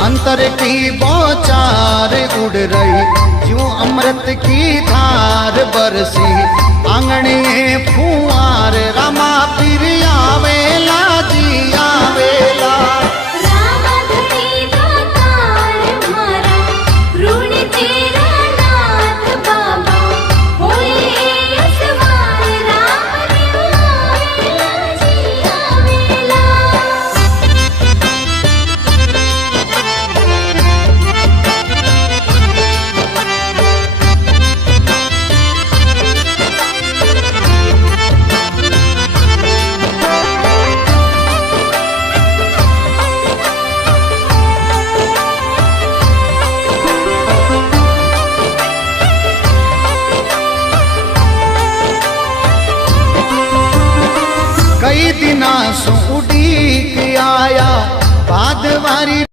अंतर की बौछार उड़ रही, यूं अमृत की धार बरसी, आंगणे फुआर रामा पीर आवेला जी आवेला। कई दिना सु उड़ीक आया बाद वारी